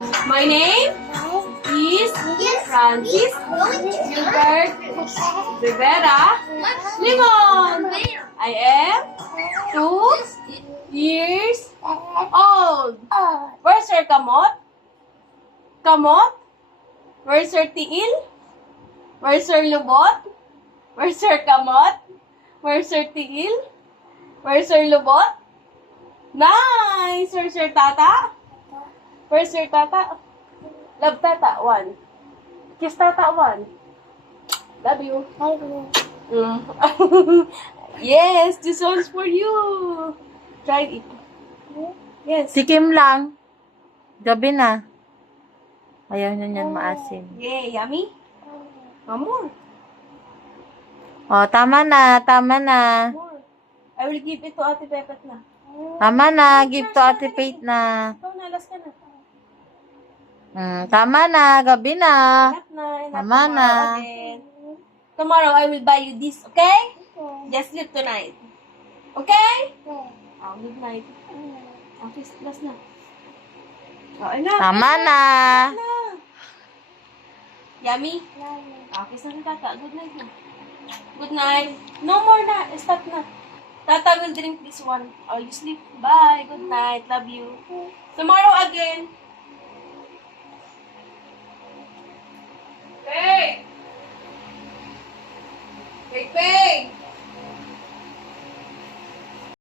My name is Francis Gilbert Rivera Limon. I am 2 years old. Where's your kamot? Kamot? Where's your tiil? Where's your lubot? Where's your kamot? Where's your tiil? Where's your lubot? Nice! Where's your tata? Where's your tata? Love tata, 1. Kiss tata, 1. Love you. Mm. Yes, this one's for you. Try it. Yes. Tikim lang. Gabi na. Ayaw niya niyan maasim. Yay, yummy? More. Oh, tama na. Tama na. More. I will give it to Ate Pepet na. Tama na. Give to Ate Faith na. Ikaw na, last ka na. Tama na. Gabi na. Enough na. Enough. Tama Tomorrow na. again. Tomorrow, I will buy you this, okay? Just sleep tonight. Okay? Oh, good night. Okay, last na. Oh, enough. Tama na. Yummy? Okay, sa tata. Good night na. Good night. No more na. Stop na. Tata will drink this one. Oh, you sleep. Bye. Good night. Love you. Tomorrow again.